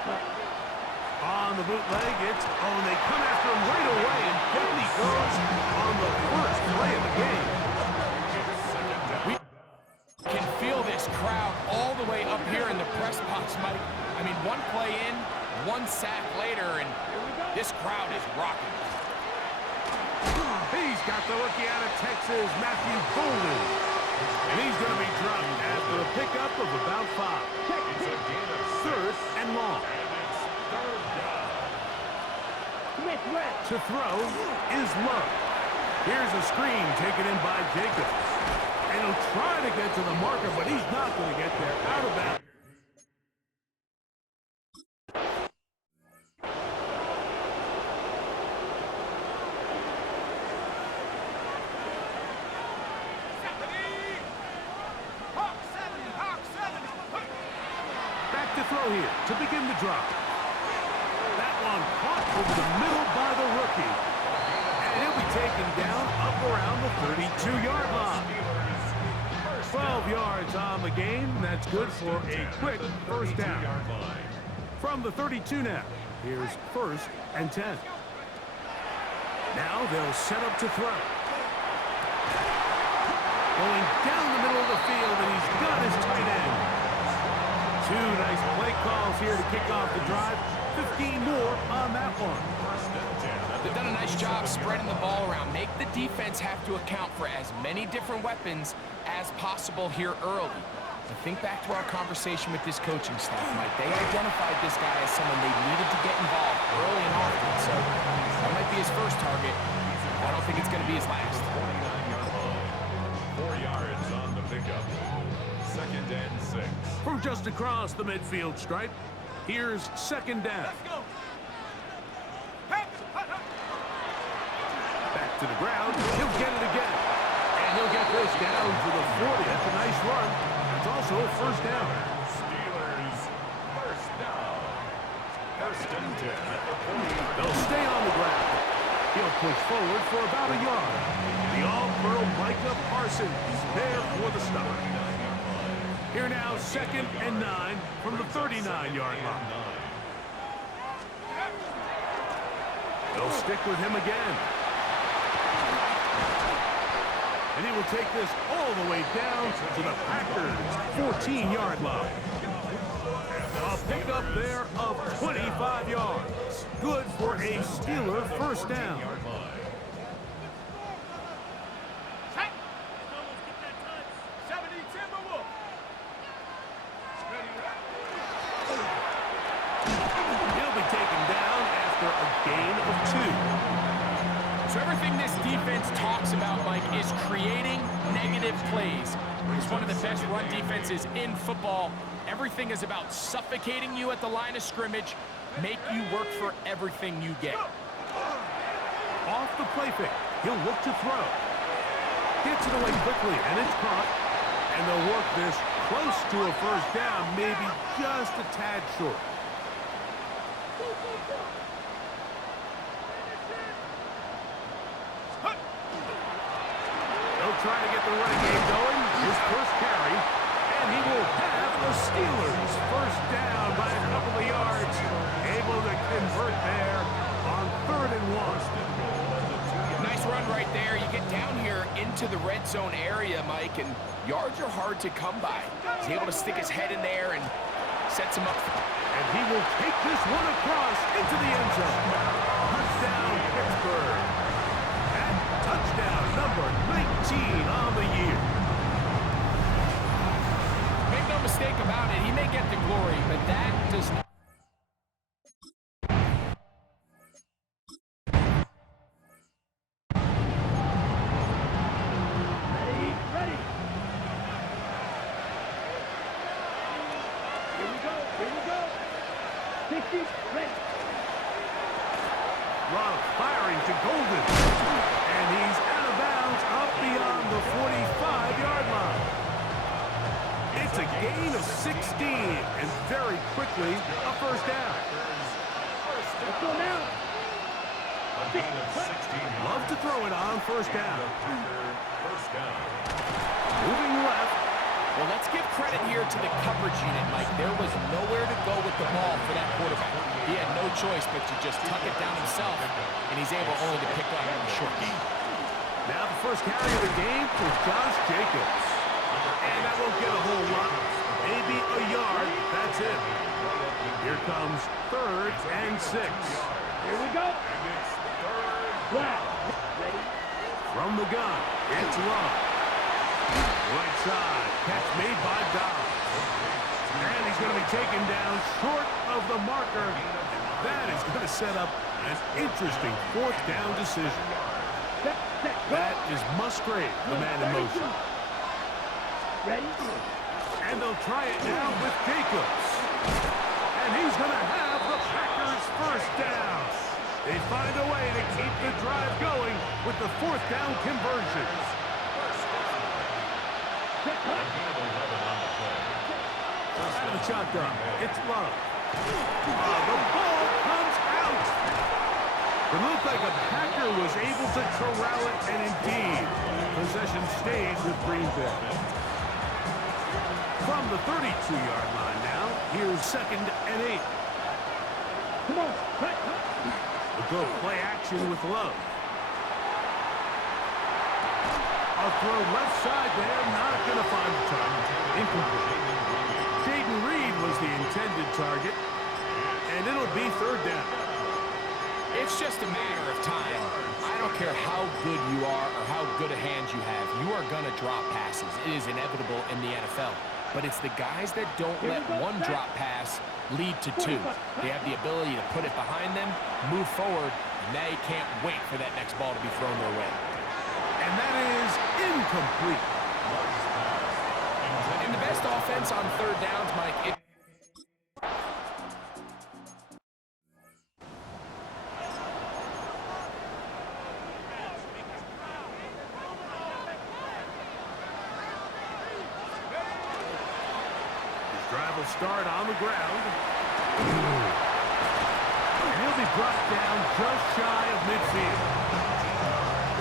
On the bootleg, and they come after him right away, and down he goes on the first play of the game. We can feel this crowd all the way up here in the press box, Mike. I mean, one play in, one sack later, and this crowd is rocking. He's got the rookie out of Texas, Matthew Golden. And he's going to be dropped after a pickup of about 5. Third and long. To throw is Love. Here's a screen taken in by Jacobs. And he'll try to get to the marker, but he's not going to get there. Out of bounds. Back to throw here to begin the drop. That one caught over the middle by the rookie. And he'll be taken down up around the 32-yard line. 12 yards on the game. That's good for a quick first down. From the 32 now, here's 1st and 10. Now they'll set up to throw. Going down the middle of the field, and he's got his tight end. 2 nice play calls here to kick off the drive. 15 more on that one. They've done a nice job spreading the ball around. Make the defense have to account for as many different weapons as possible here early. But think back to our conversation with this coaching staff, Mike. They identified this guy as someone they needed to get involved early and often. So that might be his first target. I don't think it's going to be his last. 4 yards on the pickup. 2nd and 6. From just across the midfield stripe, here's 2nd down. Let's go. Back to the ground. He'll get it again. And he'll get this down to the 40. That's a nice run. It's also a first down. Steelers, first down. 1st and 10 at the 40. They'll stay on the ground. He'll push forward for about a yard. The all-pro Micah Parsons there for the stop. Here now, 2nd and 9 from the 39-yard line. They'll stick with him again. And he will take this all the way down to the Packers' 14-yard line. A pickup there of 25 yards. Good for a Steeler first down. He'll be taken down after a gain of 2. So everything this defense talks about, Mike, is creating negative plays. It's one of the best run defenses in football. Everything is about suffocating you at the line of scrimmage, make you work for everything you get. Off the play fake, he'll look to throw. Gets it away quickly, and it's caught. And they'll work this close to a first down, maybe just a tad short. They'll try to get the running game going. His first carry, and he will have the Steelers first down by a couple of yards. Able to convert there on 3rd and 1. Nice run right there. You get down here into the red zone area, Mike, and yards are hard to come by. He's able to stick his head in there and sets him up. And he will take this one across into the end zone. Touchdown, Pittsburgh. And touchdown number 19 on the year. Make no mistake about it, he may get the glory, but that does not. Love firing to Golden. And he's out of bounds up beyond the 45-yard line. It's a gain of 16, and very quickly, a first down. Let's go now. A gain of 16. Love to throw it on first down. First down. Moving left. Well, let's give credit here to the coverage unit, Mike. There was nowhere to go with the ball for that quarterback. He had no choice but to just tuck it down himself, and he's able only to pick up a short gain. Now the first carry of the game for Josh Jacobs. And that won't get a whole lot. Maybe a yard. That's it. Here comes 3rd and 6. Here we go. Flat. Ready? From the gun, it's Love. Right side, catch made by Dobbs. And he's going to be taken down short of the marker. That is going to set up an interesting 4th down decision. That is Musgrave, the man in motion. Ready? And they'll try it now with Jacobs. And he's going to have the Packers' 1st down. They find a way to keep the drive going with the 4th down conversion. Out of the shotgun, it's Love. The ball comes out. It looked like a Packer was able to corral it, and indeed, possession stays with Green Bay. From the 32-yard line now, here's 2nd and 8. Come on. Cut. We'll go play action with Love. A throw left side there, not going to find the target. Incomplete. Jaden Reed was the intended target, and it'll be 3rd down. It's just a matter of time. I don't care how good you are or how good a hand you have. You are going to drop passes. It is inevitable in the NFL. But it's the guys that don't let one drop pass lead to 2. They have the ability to put it behind them, move forward, and they can't wait for that next ball to be thrown their way. And that is incomplete. And the best offense on 3rd downs, Mike, Drive will start on the ground. And he'll be brought down just shy of midfield.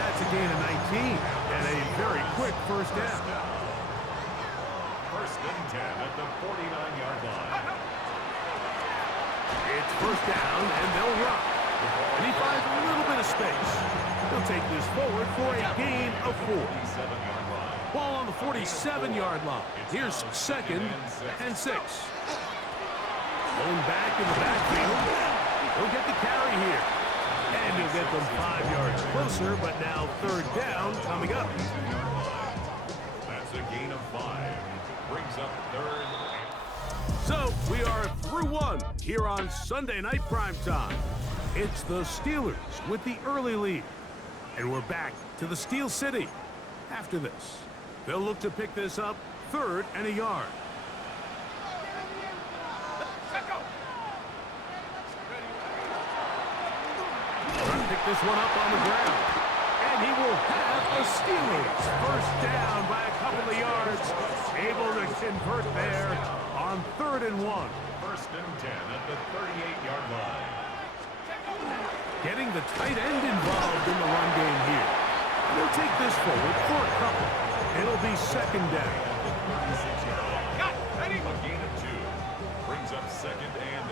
That's a gain of 19 and a very quick 1st down. 1st and 10 at the 49-yard line. It's 1st down, and they'll run. And he finds a little bit of space. He'll take this forward for a gain of 4. 47-yard line. Ball on the 47-yard line. Here's 2nd and 6. Going back in the backfield. He'll get the carry here. And he'll get them 5 yards closer, but now 3rd down coming up. That's a gain of 5. Brings up 3rd. So we are through 1 here on Sunday Night Primetime. It's the Steelers with the early lead. And we're back to the Steel City after this. They'll look to pick this up 3rd and a yard. Trying to pick this one up on the ground. And he will have the Steelers 1st down by a couple of yards. Able to convert there on 3rd and 1. 1st and 10 at the 38-yard line. Getting the tight end involved in the run game here. They'll take this forward for a couple. It'll be 2nd down. A gain of 2. Brings up 2nd and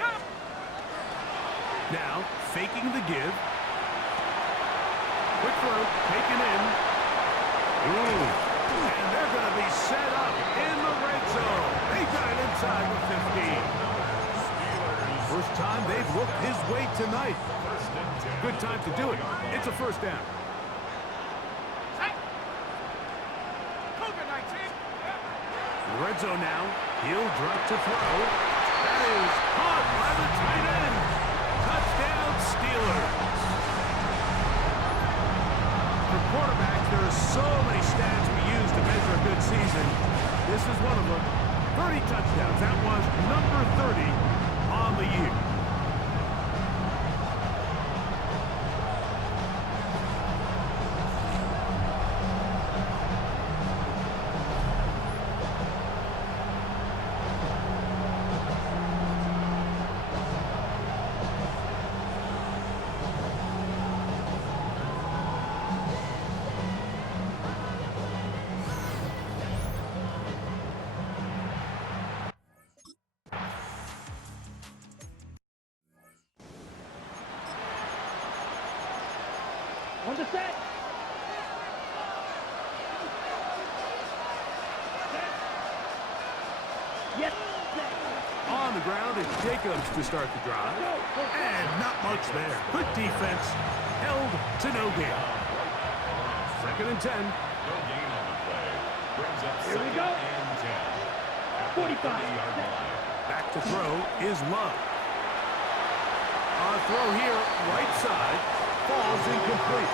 8. Now, faking the give. Quick throw, taken in. Ooh. And they're going to be set up in the red zone. They got it inside the 15. First time they've looked his way tonight. Good time to do it. It's a 1st down. The red zone now. He'll drop to throw. That is caught by the tight end. Touchdown, Steelers. For quarterbacks, there are so many stats we use to measure a good season. This is one of them. 30 touchdowns. That was number 30 on the year. the set. Set. Yes. Set. On the ground, it's Jacobs to start the drive. And not much there. Good defense. Held to no gain. 2nd and 10. No gain on the play. Brings up Here we 2nd go. and 10. At the 45. 40-yard line. Back to throw is Love. On throw here, right side. Falls incomplete.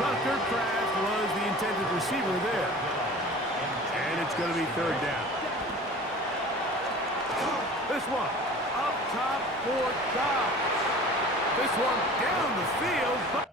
Tucker Kraft was the intended receiver there. And it's going to be 3rd down. This one up top for Dobbs. This one down the field. But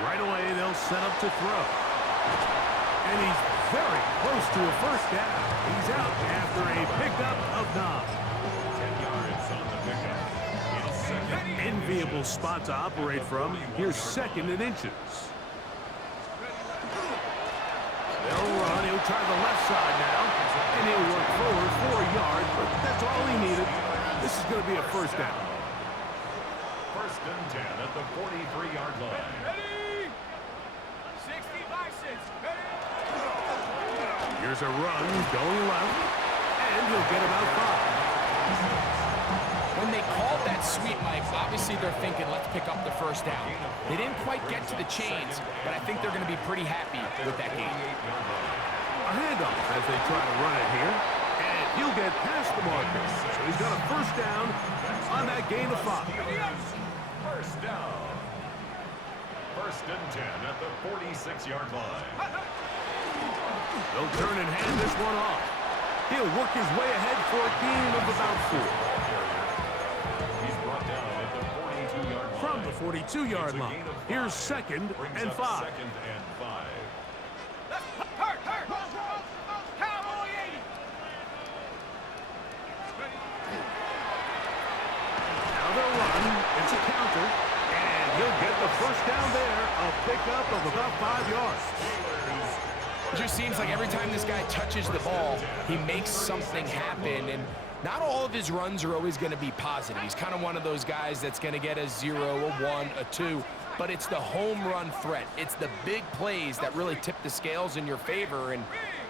right away, they'll set up to throw. And he's very close to a 1st down. He's out after a pickup of 9. 10 yards on the pickup. It's 2nd. Enviable spot to operate from. Here's 2nd and inches. They'll run. He'll try the left side now. And he'll work forward for a yard, but that's all he needed. This is going to be a 1st down. 1st and 10 at the 43-yard line. Here's a run going left, and he'll get about 5. When they called that sweep, Mike, obviously they're thinking, let's pick up the 1st down. They didn't quite get to the chains, but I think they're going to be pretty happy with that game. A handoff as they try to run it here, and he'll get past the marker. So he's got a 1st down on that gain of 5. 1st down. 1st and 10 at the 46-yard line. They'll turn and hand this one off. He'll work his way ahead for a gain of about 4. He's brought down at the 42-yard line. From the 42-yard line, here's 2nd and 5. 2nd and 5. Now they'll run. It's a counter. And he'll get the 1st down there. A pickup of about 5 yards. It just seems like every time this guy touches the ball, he makes something happen. And not all of his runs are always going to be positive. He's kind of one of those guys that's going to get a 0, a 1, a 2. But it's the home run threat. It's the big plays that really tip the scales in your favor. And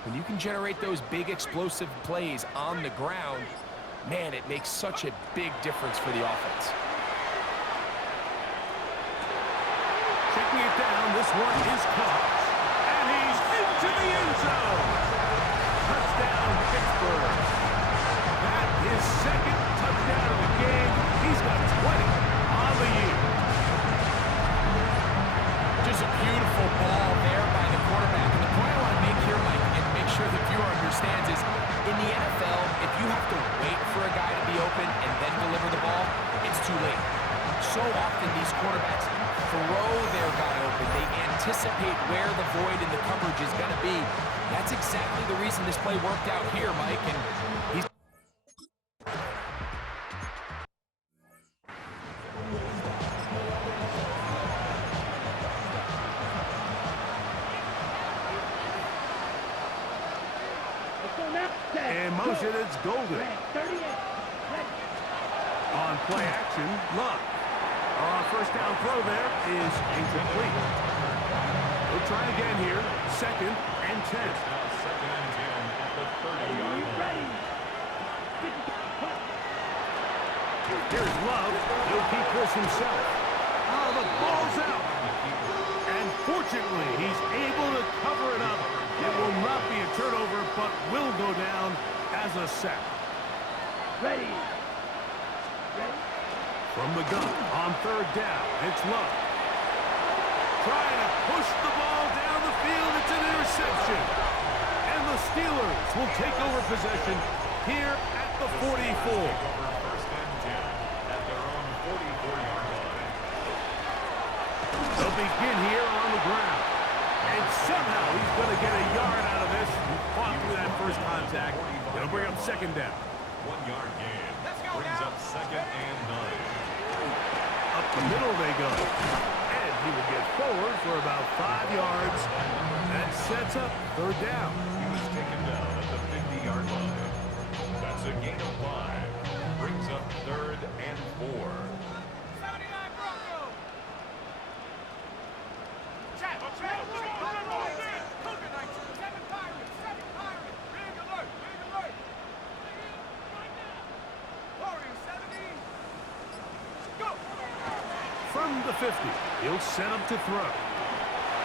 when you can generate those big explosive plays on the ground, man, it makes such a big difference for the offense. Checking it down, this one is caught. And he's into the end zone. Touchdown, Pittsburgh. That is 2nd touchdown of the game. He's got 20 on the year. Just a beautiful ball there by the quarterback. And the point I want to make here, Mike, and make sure the viewer understands is, in the NFL, if you have to wait for a guy to be open and then deliver the ball, it's too late. So often these quarterbacks throw their guy open. They anticipate where the void in the coverage is going to be. That's exactly the reason this play worked out here, Mike. And he's In motion, it's Golden. 38. On play action, Luck. On 1st down throw there is incomplete. We'll try again here. 2nd and 10. Now 2nd and 10 at the 30-yard line. Here's Love. He'll keep this himself. Oh, the ball's out. And fortunately, he's able to cover it up. It will not be a turnover, but will go down as a sack. Ready. From the gun on 3rd down, it's Love. Trying to push the ball down the field. It's an interception. And the Steelers will take over possession here at the 44. 1st and 10 at their own 44-yard line. They'll begin here on the ground. And somehow he's going to get a yard out of this. He fought through that first contact. It'll bring up second down. 1 yard gain. Brings up second and 9. Up the middle they go. And he will get forward for about 5 yards. That sets up third down. He was taken down at the 50-yard line. That's a gain of 5. Brings up third and 4. 79 Broncos. Chat. Cougar 19. 7 Pirates. 7 Pirates. Big alert. Big alert. Warriors 70. Go. From the 50, he'll set him to throw.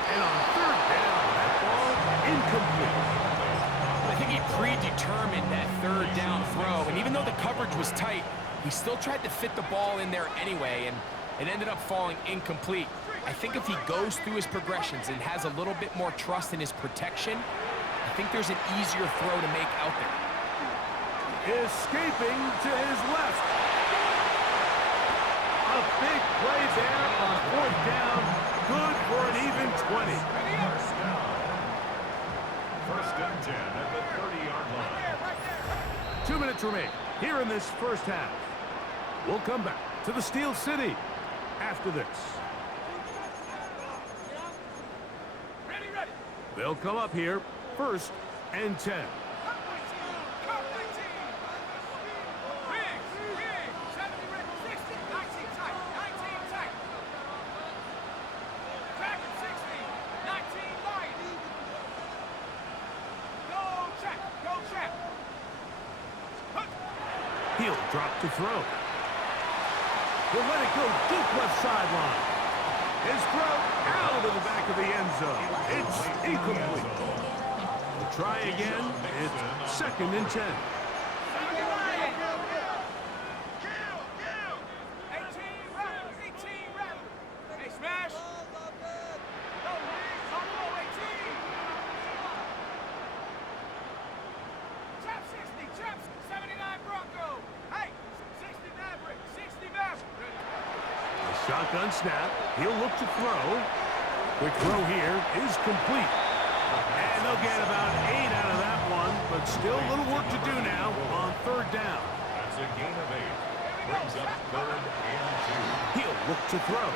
And on third down, that ball incomplete. I think he predetermined that third down throw, and even though the coverage was tight, he still tried to fit the ball in there anyway, and it ended up falling incomplete. I think if he goes through his progressions and has a little bit more trust in his protection, I think there's an easier throw to make out there. Escaping to his left. A big play there on fourth down. Good for an even 20. First and 10 at the 30-yard line. 2 minutes remain here in this first half. We'll come back to the Steel City after this. Ready. They'll come up here, first and 10. Cup 19. Riggs. 70 Riggs. 60. 19 tight. 19 tight. Dragon 60. 19 Lion. Go check. He'll drop to throw. He'll let it go deep left sideline. His throw out of the back of the end zone. It's incomplete. We'll try again. It's second and 10. 70 Lion. 18 Raptor. Hey, smash. Go, Riggs. On the low 18. Chap 60. Chap 79 Bronco. Hey, 60 Maverick. 60 Maverick. A shotgun snap. He'll look to throw. Quick throw here is complete. And they'll get about 8 out of that one, but still a little work to do now on third down. That's a gain of 8. Brings up third and 2. He'll look to throw.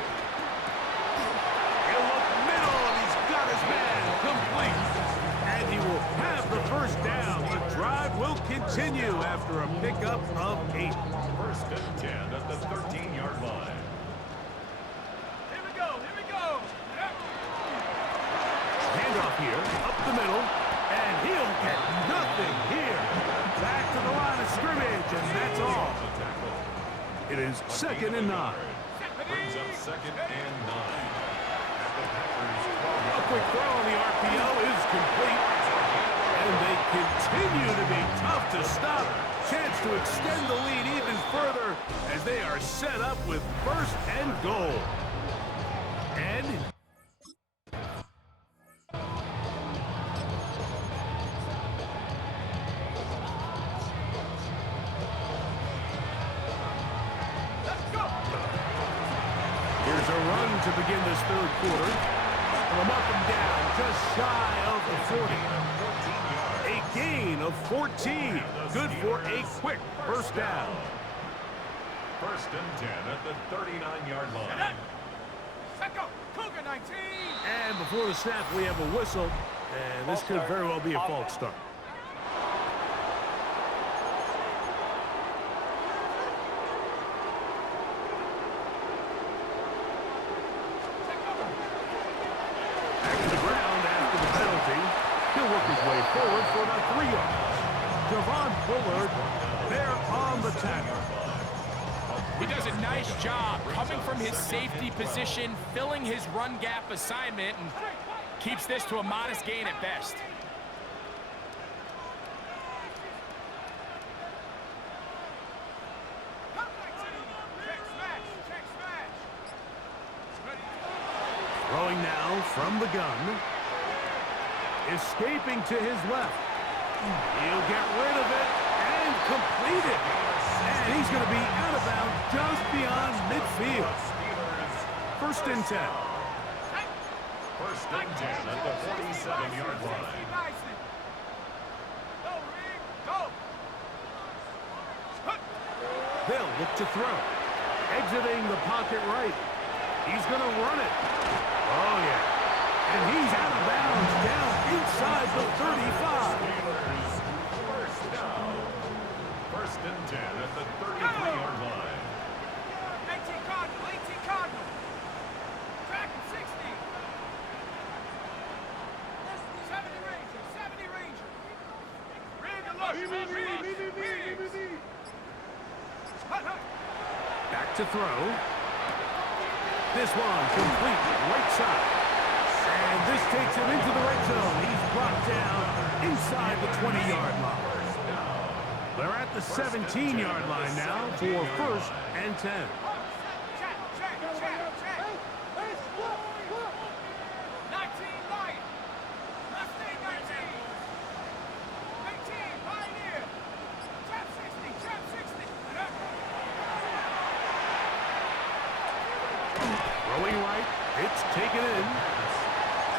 He'll look middle, and he's got his man complete. And he will have the first down. The drive will continue after a pickup of 8. First and 10 at the 13-yard line. Here we go. Yep. Handoff here, up the middle, and he'll get nothing here. Back to the line of scrimmage, and that's all. The tackle. It is second and 9. Brings up second and 9. At the Packers' A quick throw on the RPO is complete. And they continue to be tough to stop. Chance to extend the lead even further as they are set up with first and goal. And here's a run to begin this third quarter. From up and down, just shy of the 40. A gain of 14. Good for a quick first down. First and 10 at the 39-yard line. Set go. Cougar 19. And before the snap, we have a whistle. And this could very well be a false start. Back to the ground after the penalty. He'll work his way forward for about 3 yards. Javon Bullard there on the tackle. He does a nice job coming from his safety position, filling his run gap assignment, and keeps this to a modest gain at best. Cup 19. Check smash. Ready. Throwing now from the gun. Escaping to his left. He'll get rid of it and complete it. And he's going to be out of bounds just beyond midfield. First and 10. First and 10 at the 47-yard line. Go, Reed, go. They'll look to throw. Exiting the pocket right. He's going to run it. Oh, yeah. And he's out of bounds down inside the 35. First down. First and 10 at the 33-yard line. 18 Cardinal, 18 Cardinal. Track him, 60. 70 Ranger, 70 Ranger. Read the look, Reed. Back to throw. This one complete right side. And this takes him into the red zone. He's brought down inside the 20-yard line. They're at the 17-yard line now for first and 10. Check. 19 Lion. Mustang 19. 18 Pioneer. Trap 60. Throwing right. It's taken in.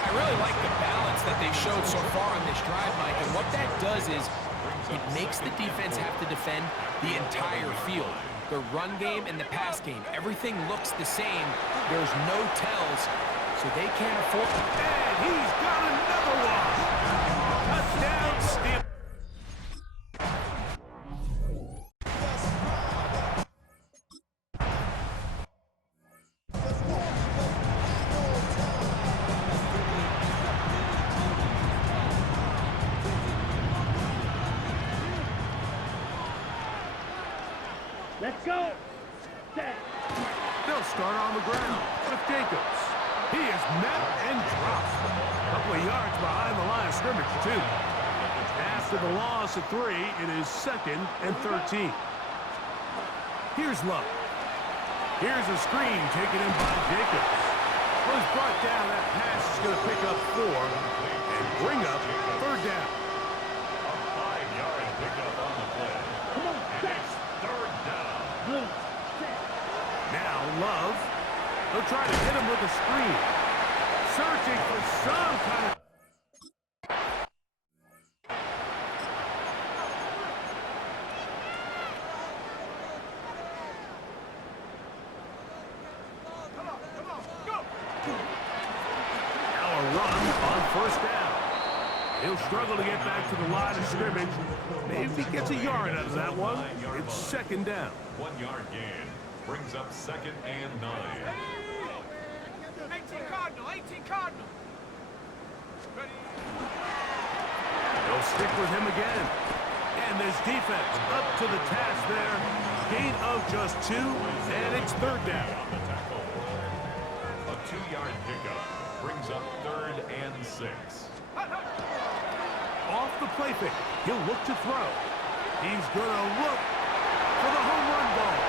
I really like the balance that they've showed so far on this drive, Mike, and what that does is it makes the defense have to defend the entire field. The run game and the pass game, everything looks the same. There's no tells, so they can't afford... And he's got another one. Touchdown, Steelers. Let's go. Set. They'll start on the ground with Jacobs. He is met and dropped. A couple of yards behind the line of scrimmage, too. After the loss of 3, it is 2nd and 13. Here's Love. Here's a screen taken in by Jacobs. Was brought down. That pass is going to pick up 4 and bring up 3rd down. A 5-yard pickup on the play. Come on, set. Third down. Blue. Set. Now Love. They'll try to hit him with a screen. Searching for some kind of... Now a run on 1st down. He'll struggle to get back to the line of scrimmage. Maybe he gets a yard out of that one. It's 2nd down. 1-yard gain brings up 2nd and 9. 18 Cardinal, 18 Cardinal. Ready. They'll stick with him again. And this defense up to the task there. Gain of just 2, and it's 3rd down. On the tackle. A 2-yard pickup brings up 3rd and 6. Off the play fake. He'll look to throw. He's going to look for the home run ball.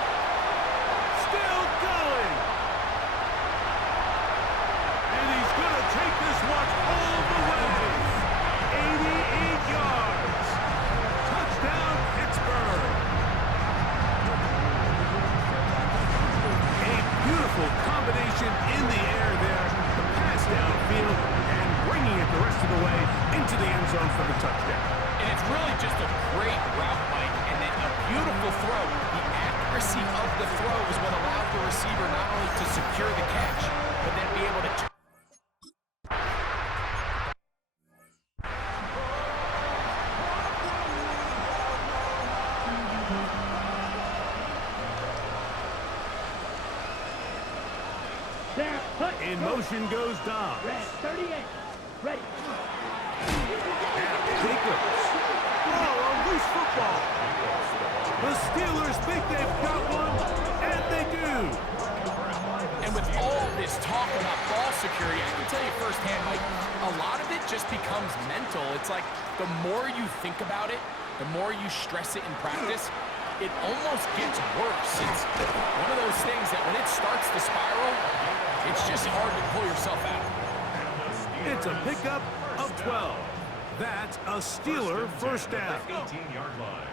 Still going. And he's going to take this one all the way. 88 yards. Touchdown, Pittsburgh. A beautiful combination in the air there. The pass downfield and bringing it the rest of the way into the end zone for the touchdown. And it's really just a great route, Mike, and then a beautiful throw. The accuracy of the throw is what allowed the receiver not only to secure the catch, but then be able to... There. Put. In motion goes Dobbs. Red. 38. Ready. Now Jacobs. Oh, a loose football. The Steelers think they've got one, and they do. And with all this talk about ball security, I can tell you firsthand, Mike, a lot of it just becomes mental. It's like the more you think about it, the more you stress it in practice, it almost gets worse. It's one of those things that when it starts to spiral, it's just hard to pull yourself out. It's a pickup of 12. That's a Steeler first down. 18-yard line.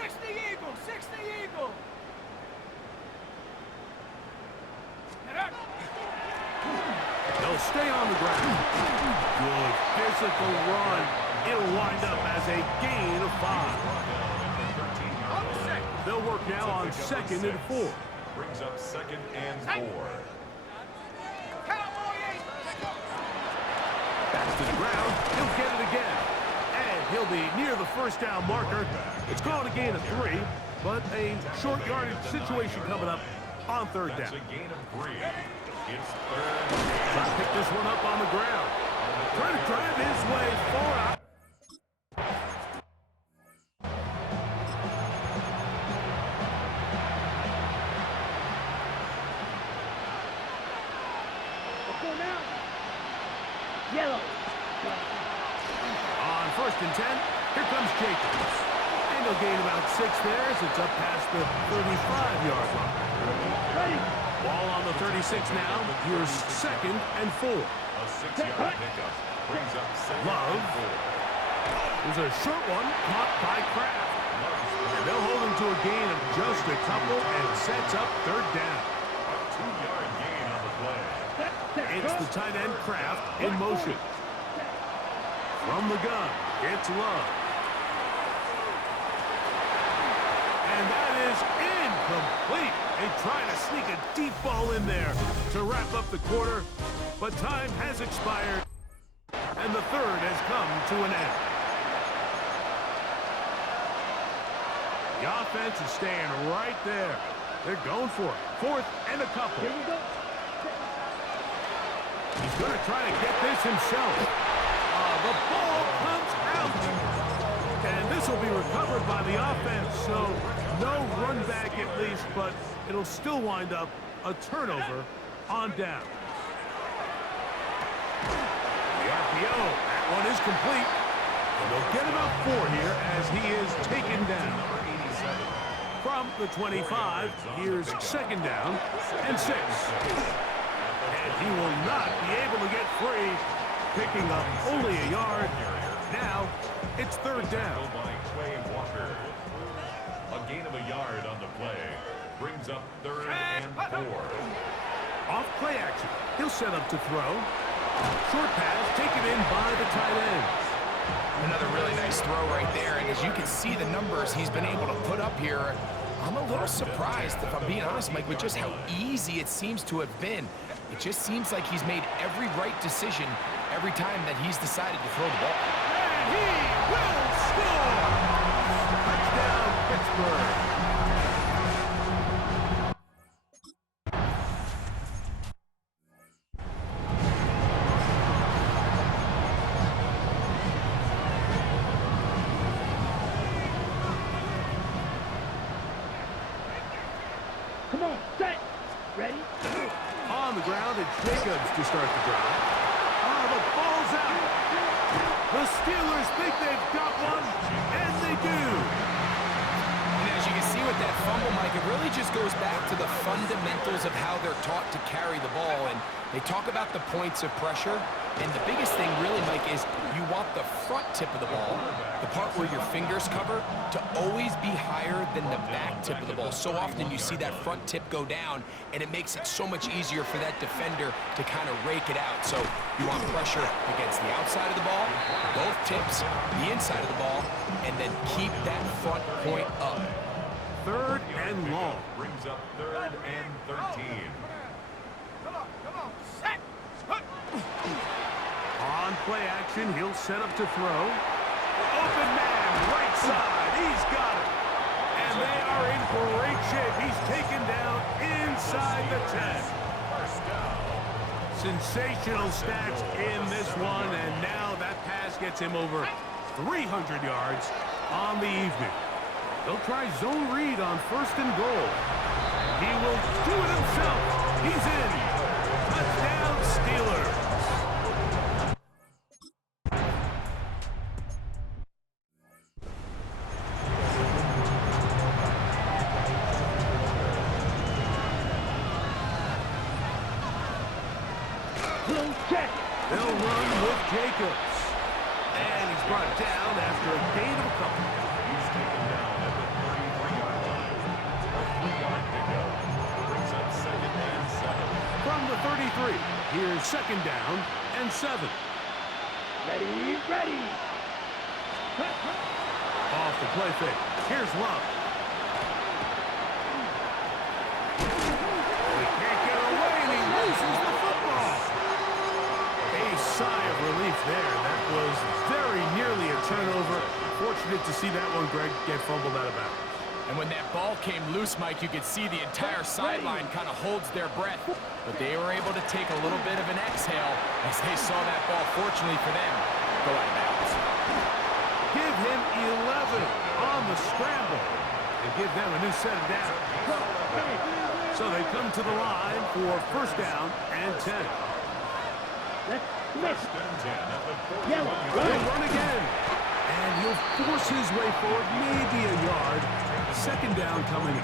60 Eagle, 60 Eagle. They'll stay on the ground. Good physical run. It'll wind up as a gain of 5. They'll work now on 2nd and 4. Brings up 2nd and 4. Back to the ground. He'll get it again. And he'll be near the first down marker. It's called a gain of 3, but a short yardage situation coming up on 3rd down. That's a gain of 3. It's 3rd. Trying to pick this one up on the ground. Trying to drive his way forward. Let's go now. Yellow. On 1st and 10, here comes Jacobs. And he'll gain about 6 there as it's up past the 35-yard line. Ready. Ball on the 36 now. Here's 2nd and 4. A 6-yard pickup. Brings up 2nd Love. and 4. There's a short one caught by Kraft. And they'll hold him to a gain of just a couple and sets up 3rd down. A 2-yard gain on the play. It's the tight end Kraft in motion. From the gun, it's Love. And that is incomplete. They try to sneak a deep ball in there to wrap up the quarter, but time has expired, and the 3rd has come to an end. The offense is staying right there. They're going for it. 4th and a couple. Here we go. He's going to try to get this himself. The ball comes out. And this will be recovered by the offense, so no run back at least, but it'll still wind up a turnover on down. The RPO, that one is complete. And they'll get about 4 here as he is taken down. From the 25, here's 2nd down and 6. And he will not be able to get free, picking up only a yard. Now, it's 3rd down. By Quay Walker. A gain of a yard on the play. Brings up 3rd and 4. Off play action. He'll set up to throw. Short pass taken in by the tight end. Another really nice throw right there, and as you can see the numbers he's been able to put up here, I'm a little surprised, if I'm being honest, Mike, with just how easy it seems to have been. It just seems like he's made every right decision every time that he's decided to throw the ball. And he will score! Touchdown, Pittsburgh. Come on, set. Ready? On the ground, it's Jacobs to start the drive. Oh, the ball's out. The Steelers think they've got one, and they do. And as you can see with that fumble, Mike, it really just goes back to the fundamentals of how they're taught to carry the ball. And they talk about the points of pressure. And the biggest thing really, Mike, is you want the front tip of the ball, the part where your fingers cover, to always be higher than the back tip of the ball. So often you see that front tip go down, and it makes it so much easier for that defender to kind of rake it out. So you want pressure against the outside of the ball, both tips, the inside of the ball, and then keep that front point up. 3rd and long. Brings up 3rd and 13. Come on, set. On play action, he'll set up to throw. Open man, right side, he's got it. And they are in great shape. He's taken down inside the 10. First down. Sensational stats in this one, and now that pass gets him over 300 yards on the evening. They'll try zone read on 1st and goal. He will do it himself. He's in. Touchdown, Steelers. Blue check. They'll run with Jacobs. And he's brought down after a gain of a couple. He's taken down at the 33-yard line. A 3-yard pickup. Brings up 2nd and 7. From the 33, Here's second down and 7. Ready, ready. Off the play fake. Here's Love. He can't get away, and he loses the football. A sigh of relief there. That was very nearly a turnover. Fortunate to see that one, Greg, get fumbled out of bounds. And when that ball came loose, Mike, you could see the entire sideline kind of holds their breath. But they were able to take a little bit of an exhale as they saw that ball, fortunately for them, go out of bounds. Give him 11 on the scramble and give them a new set of downs. So they come to the line for first down and 10. Let's mix. First and 10 at the 41 Yellow. They run again. And he'll force his way forward, maybe a yard. Second down coming.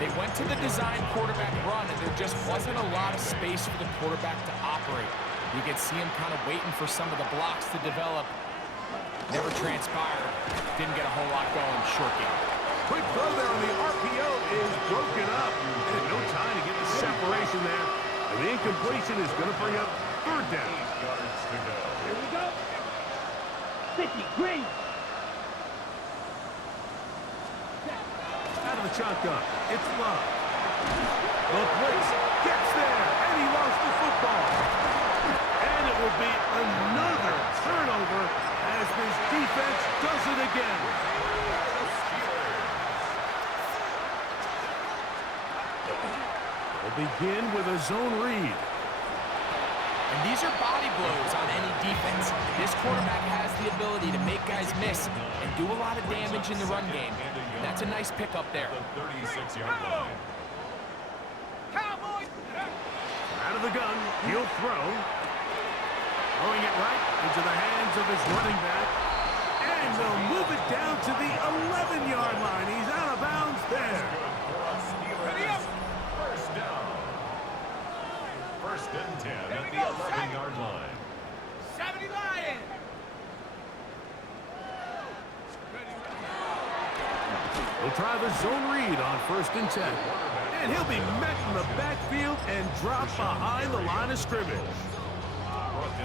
They went to the design quarterback run, and there just wasn't a lot of space for the quarterback to operate. You could see him kind of waiting for some of the blocks to develop. Never transpired. Didn't get a whole lot going. Short game. Quick throw there on the RPO is broken up. And no time to get the separation there. And the incompletion is going to bring up third down. 8 yards to go. Here we go. 50 green. Out of the shotgun. It's Love. The blitz gets there. And he lost the football. And it will be another turnover as this defense does it again. They'll begin with a zone read. And these are body blows on any defense. This quarterback has the ability to make guys miss and do a lot of damage in the run game. And that's a nice pickup there. The 36-yard line. Cowboys! Out of the gun, he'll throw. Throwing it right into the hands of his running back. And they'll move it down to the 11-yard line. He's out of bounds there. Ready up! First down. First and 10 at the 11-yard line. 70 Lions! He'll try the zone read on first and 10. And he'll be met in the backfield and dropped behind the line of scrimmage.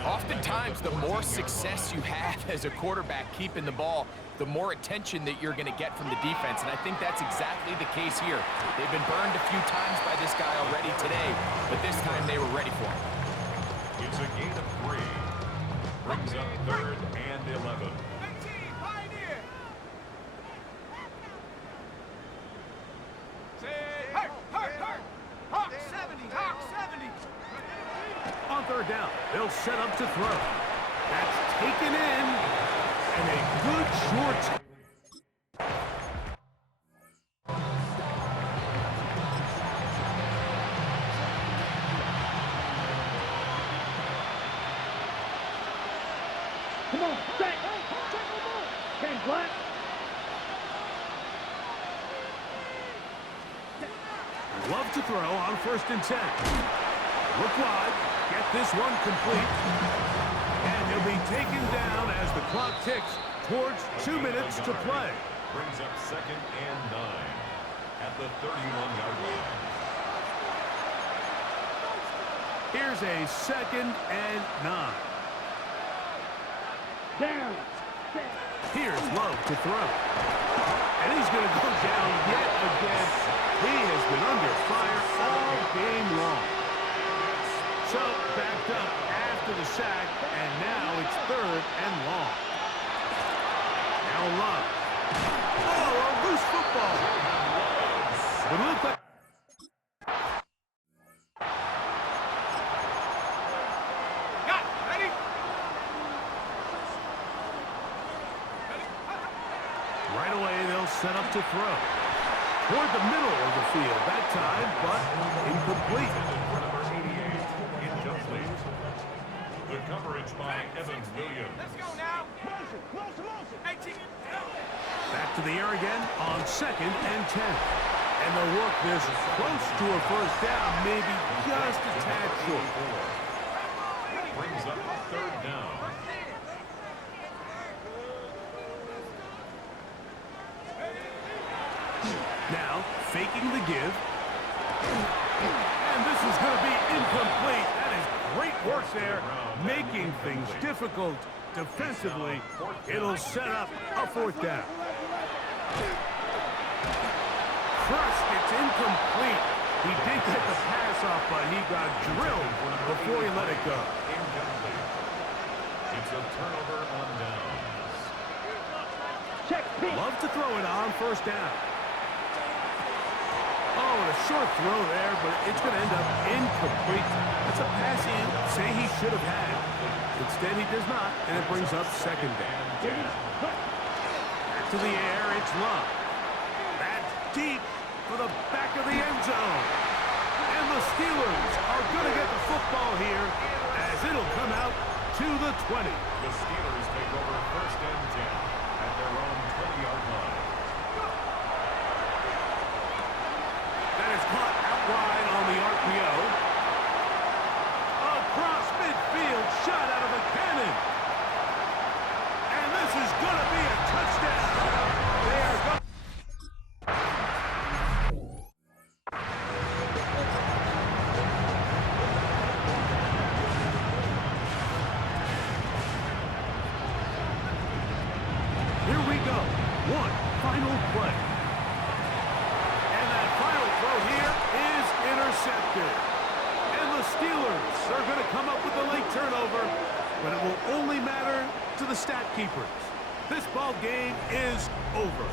Oftentimes, the more success you have as a quarterback keeping the ball, the more attention that you're going to get from the defense. And I think that's exactly the case here. They've been burned a few times by this guy already today, but this time they were ready for him. It's a gain of 3. Brings up third and 11. 18, Pioneer! Say, hurt, hurt, hurt! Hawk 70, Hawk 70! On third down, they'll set up to throw. That's taken in. And a good short. Come on, set. Ken Black. Love to throw on first and 10. Look wide. Get this one complete. And he'll be taken down as the clock ticks towards 2 minutes to play. Brings up second and 9 at the 31-yard line. Here's a second and 9. Down. Set. Here's Love to throw. And he's going to go down yet again. He has been under fire all game long. So backed up after the sack, and now it's third and long. Now Love. Oh, a loose football. It looked like... Got it, ready? Right away, they'll set up to throw. Toward the middle of the field that time, but incomplete. For number 88, incomplete. The coverage by Evan Williams. Let's go now! Motion, motion, motion! 18, Back to the air again on second and 10. And they'll work this close to a first down, maybe just a tad short. Brings up third down. Now, faking the give. And this is going to be incomplete. That is Great work there, making things difficult defensively. It'll set up a fourth down. Crushed, it's incomplete. He did get the pass off, but he got drilled before he let it go. Incomplete. It's a turnover on downs. Check pitch. Love to throw it on first down. Oh, and a short throw there, but it's going to end up incomplete. That's a pass he say he should have had. Instead, he does not, and it brings up second down. Back to the air, it's Love. That's deep for the back of the end zone. And the Steelers are going to get the football here as it'll come out to the 20. The Steelers take over first and 10 at their own 20-yard line. That is caught out wide on the RPO. Across midfield, shot out of a cannon. And this is going to be a touchdown. They are going. Here we go. One final play. And that final throw here is intercepted. And the Steelers are going to come up with a late turnover, but it will only matter to the stat keepers. This ball game is over.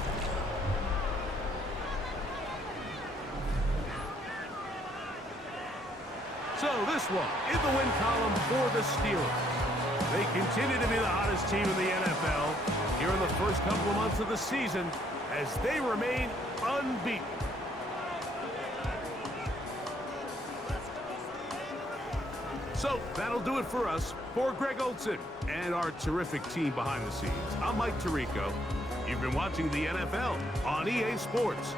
So this one in the win column for the Steelers. They continue to be the hottest team in the NFL here in the first couple of months of the season as they remain unbeaten. So that'll do it for us. For Greg Olson and our terrific team behind the scenes, I'm Mike Tirico. You've been watching the NFL on EA Sports.